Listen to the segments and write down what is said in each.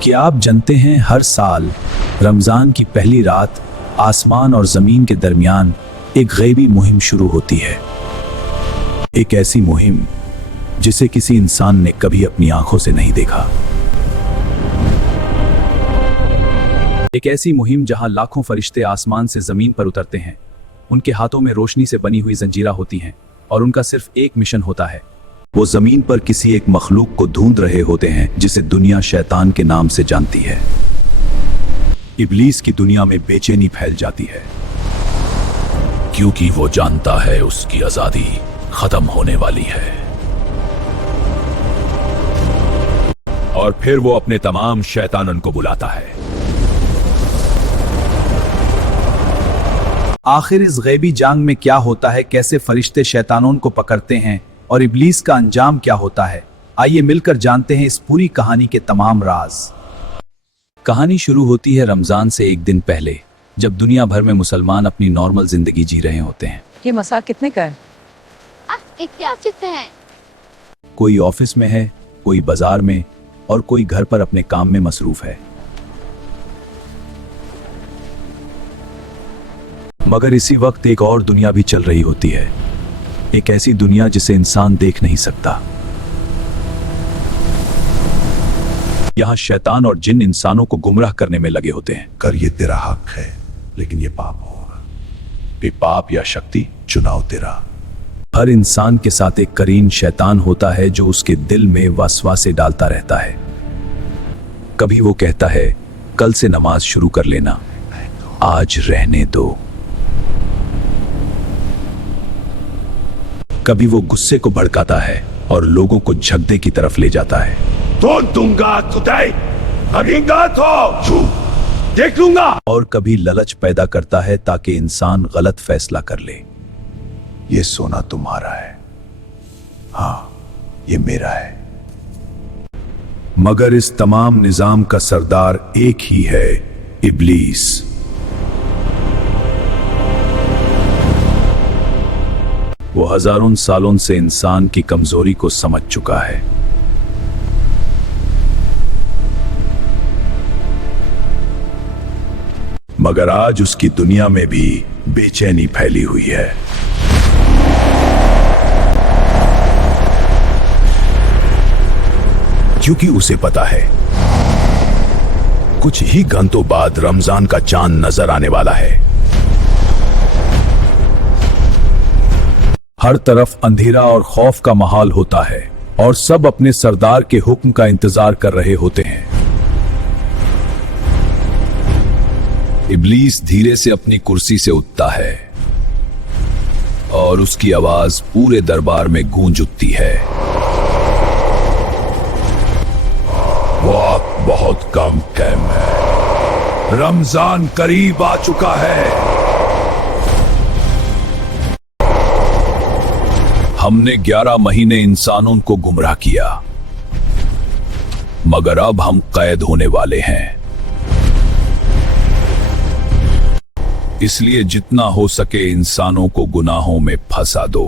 क्या आप जानते हैं हर साल रमज़ान की पहली रात आसमान और ज़मीन के दरमियान एक गैबी मुहिम शुरू होती है। एक ऐसी मुहिम जिसे किसी इंसान ने कभी अपनी आंखों से नहीं देखा। एक ऐसी मुहिम जहां लाखों फरिश्ते आसमान से ज़मीन पर उतरते हैं। उनके हाथों में रोशनी से बनी हुई जंजीरा होती हैं और उनका सिर्फ एक मिशन होता है। वो जमीन पर किसी एक मखलूक को ढूंढ रहे होते हैं जिसे दुनिया शैतान के नाम से जानती है। इब्लीस की दुनिया में बेचैनी फैल जाती है, क्योंकि वो जानता है उसकी आजादी खत्म होने वाली है। और फिर वो अपने तमाम शैतानन को बुलाता है। आखिर इस गैबी जंग में क्या होता है, कैसे फरिश्ते शैतानों को पकड़ते हैं और इब्लीस का अंजाम क्या होता है, आइए मिलकर जानते हैं इस पूरी कहानी के तमाम राज। कहानी शुरू होती है रमजान से एक दिन पहले, जब दुनिया भर में मुसलमान अपनी नॉर्मल जिंदगी जी रहे होते हैं। ये मसाक कितने का है? ऐतिहासिक है। कोई ऑफिस में है, कोई बाजार में और कोई घर पर अपने काम में मसरूफ है। मगर इसी वक्त एक और दुनिया भी चल रही होती है, एक ऐसी दुनिया जिसे इंसान देख नहीं सकता। यहां शैतान और जिन इंसानों को गुमराह करने में लगे होते हैं। कर ये तेरा हक है, लेकिन ये पाप होगा। भी पाप या शक्ति, चुनाव तेरा। हर इंसान के साथ एक करीन शैतान होता है जो उसके दिल में वसवासे डालता रहता है। कभी वो कहता है कल से नमाज शुरू कर लेना, आज रहने दो। कभी वो गुस्से को भड़काता है और लोगों को झगड़े की तरफ ले जाता है। तो दूंगा तुझे, लगेगा तो देख लूंगा। और कभी ललच पैदा करता है ताकि इंसान गलत फैसला कर ले। ये सोना तुम्हारा है, हाँ ये मेरा है। मगर इस तमाम निजाम का सरदार एक ही है, इब्लीस। वो हजारों सालों से इंसान की कमजोरी को समझ चुका है। मगर आज उसकी दुनिया में भी बेचैनी फैली हुई है। क्योंकि उसे पता है कुछ ही घंटों बाद रमजान का चांद नजर आने वाला है। हर तरफ अंधेरा और खौफ का माहौल होता है और सब अपने सरदार के हुक्म का इंतजार कर रहे होते हैं। इब्लीस धीरे से अपनी कुर्सी से उठता है और उसकी आवाज पूरे दरबार में गूंज उठती है। वक्त बहुत कम है, रमजान करीब आ चुका है। हमने 11 महीने इंसानों को गुमराह किया, मगर अब हम कैद होने वाले हैं। इसलिए जितना हो सके इंसानों को गुनाहों में फंसा दो।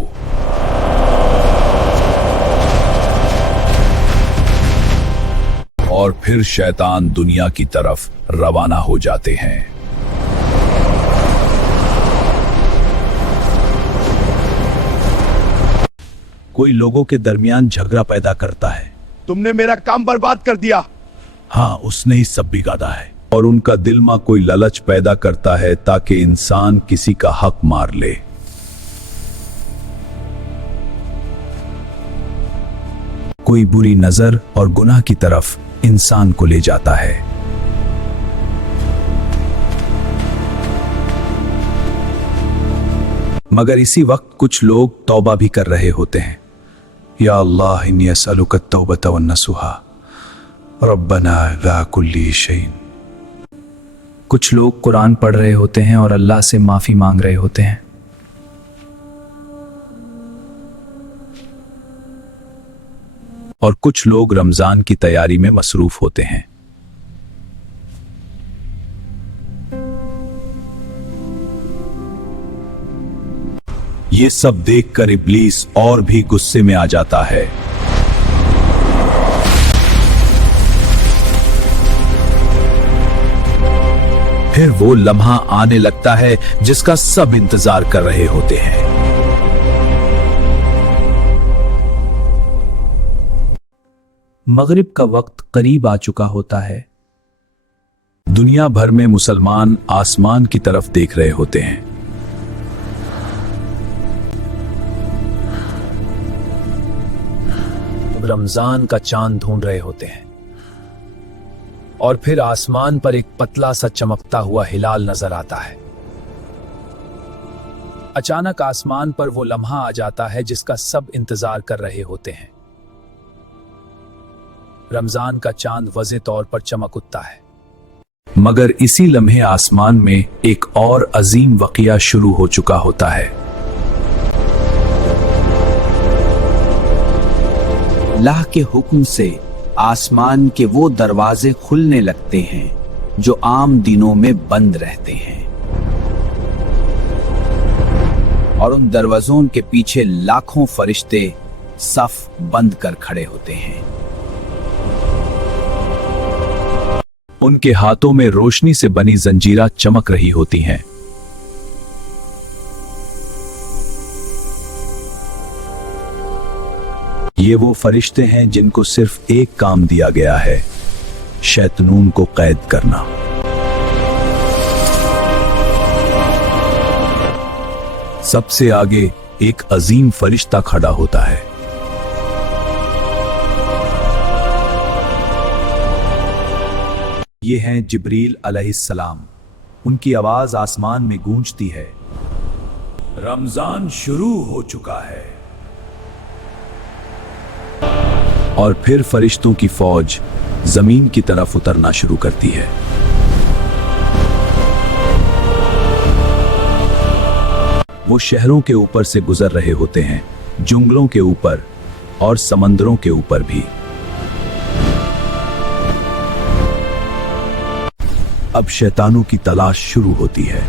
और फिर शैतान दुनिया की तरफ रवाना हो जाते हैं। कोई लोगों के दरमियान झगड़ा पैदा करता है। तुमने मेरा काम बर्बाद कर दिया। हाँ, उसने ही सब बिगाड़ा है। और उनका दिल में कोई ललच पैदा करता है ताकि इंसान किसी का हक मार ले। कोई बुरी नजर और गुनाह की तरफ इंसान को ले जाता है। मगर इसी वक्त कुछ लोग तौबा भी कर रहे होते हैं। या अल्लाह इन्नी असअलुका तौबत व नसूहा रब्बना ला कुल्ली शैइन। कुछ लोग कुरान पढ़ रहे होते हैं और अल्लाह से माफी मांग रहे होते हैं। और कुछ लोग रमजान की तैयारी में मसरूफ होते हैं। ये सब देखकर इब्लीस और भी गुस्से में आ जाता है। फिर वो लम्हा आने लगता है जिसका सब इंतजार कर रहे होते हैं। मगरिब का वक्त करीब आ चुका होता है। दुनिया भर में मुसलमान आसमान की तरफ देख रहे होते हैं। रमजान का चांद ढूंढ रहे होते हैं और फिर आसमान पर एक पतला सा चमकता हुआ हिलाल नजर आता है। अचानक आसमान पर वो लम्हा आ जाता है जिसका सब इंतजार कर रहे होते हैं। रमजान का चांद वज़े तौर पर चमक उठता है, मगर इसी लम्हे आसमान में एक और अजीम वाक़या शुरू हो चुका होता है। अल्लाह के हुक्म से आसमान के वो दरवाजे खुलने लगते हैं जो आम दिनों में बंद रहते हैं, और उन दरवाजों के पीछे लाखों फरिश्ते सफ बंद कर खड़े होते हैं। उनके हाथों में रोशनी से बनी जंजीरा चमक रही होती हैं। ये वो फरिश्ते हैं जिनको सिर्फ एक काम दिया गया है, शैतानों को कैद करना। सबसे आगे एक अजीम फरिश्ता खड़ा होता है। ये हैं जिब्रील अलैहिस्सलाम। उनकी आवाज आसमान में गूंजती है। रमजान शुरू हो चुका है। और फिर फरिश्तों की फौज जमीन की तरफ उतरना शुरू करती है। वो शहरों के ऊपर से गुजर रहे होते हैं, जंगलों के ऊपर और समंदरों के ऊपर भी। अब शैतानों की तलाश शुरू होती है।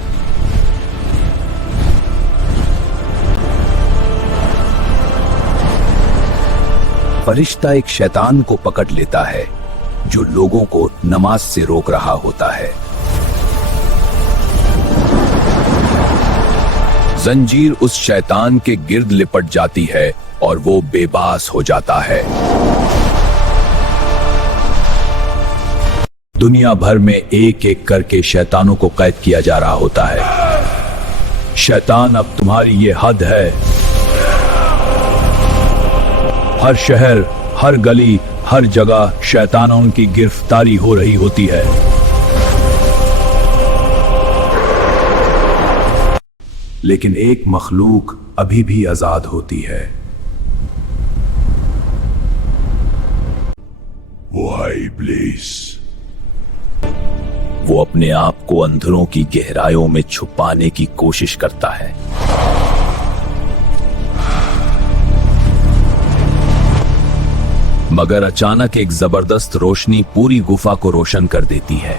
फरिश्ता एक शैतान को पकड़ लेता है जो लोगों को नमाज से रोक रहा होता है। जंजीर उस शैतान के गिर्द लिपट जाती है और वो बेबास हो जाता है। दुनिया भर में एक एक करके शैतानों को कैद किया जा रहा होता है। शैतान, अब तुम्हारी ये हद है। हर शहर, हर गली, हर जगह शैतानों की गिरफ्तारी हो रही होती है। लेकिन एक मखलूक अभी भी आजाद होती है। वो है इब्लीस। वो अपने आप को अंधेरों की गहराइयों में छुपाने की कोशिश करता है। मगर अचानक एक जबरदस्त रोशनी पूरी गुफा को रोशन कर देती है।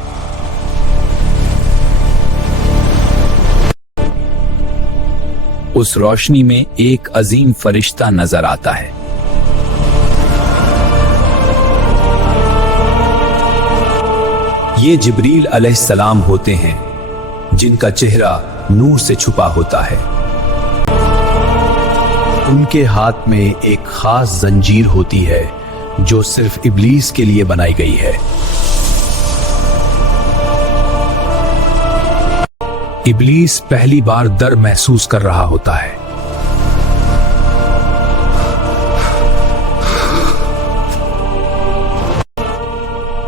उस रोशनी में एक अजीम फरिश्ता नजर आता है। ये जिब्रील अलैहिस्सलाम होते हैं, जिनका चेहरा नूर से छुपा होता है। उनके हाथ में एक खास जंजीर होती है जो सिर्फ इब्लीस के लिए बनाई गई है। इब्लीस पहली बार डर महसूस कर रहा होता है।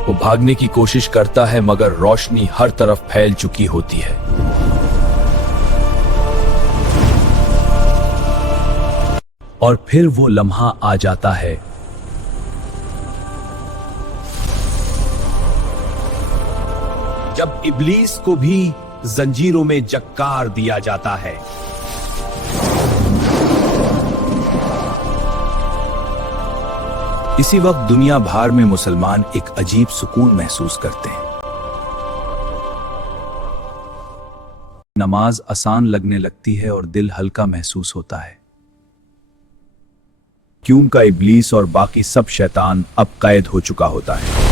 वो भागने की कोशिश करता है, मगर रोशनी हर तरफ फैल चुकी होती है। और फिर वो लम्हा आ जाता है जब इब्लीस को भी जंजीरों में जक्कार दिया जाता है। इसी वक्त दुनिया भर में मुसलमान एक अजीब सुकून महसूस करते हैं। नमाज आसान लगने लगती है और दिल हल्का महसूस होता है, क्योंकि इब्लीस और बाकी सब शैतान अब कैद हो चुका होता है।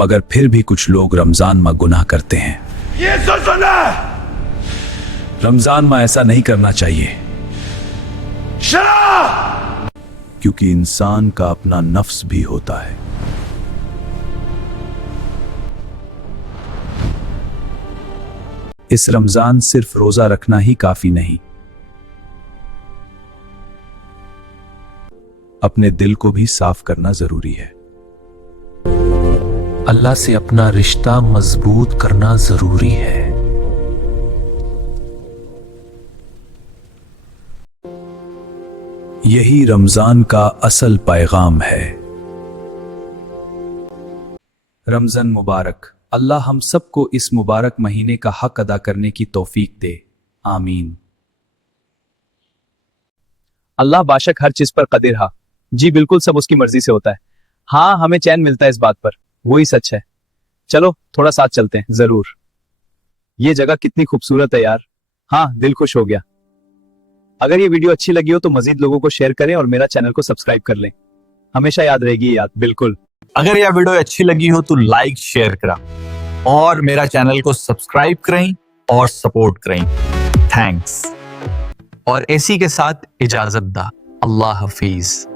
मगर फिर भी कुछ लोग रमजान माह गुनाह करते हैं। ये सुना रमजान माह ऐसा नहीं करना चाहिए, क्योंकि इंसान का अपना नफ्स भी होता है। इस रमजान सिर्फ रोजा रखना ही काफी नहीं, अपने दिल को भी साफ करना जरूरी है। अल्लाह से अपना रिश्ता मजबूत करना जरूरी है। यही रमजान का असल पैगाम है। रमजान मुबारक। अल्लाह हम सबको इस मुबारक महीने का हक अदा करने की तौफीक दे, आमीन। अल्लाह बाशक हर चीज पर कदीर हा। जी बिल्कुल, सब उसकी मर्जी से होता है। हाँ, हमें चैन मिलता है इस बात पर, वही सच है। चलो थोड़ा साथ चलते हैं। जरूर। ये जगह कितनी खूबसूरत है यार। हाँ, दिल खुश हो गया। अगर ये वीडियो अच्छी लगी हो तो मजीद लोगों को शेयर करें और मेरा चैनल को सब्सक्राइब कर लें। हमेशा याद रहेगी ये याद। बिल्कुल। अगर यह वीडियो अच्छी लगी हो तो लाइक शेयर करा और मेरा चैनल को सब्सक्राइब करें और सपोर्ट करें। थैंक्स। और इसी के साथ इजाजत दा। अल्लाह हाफिज।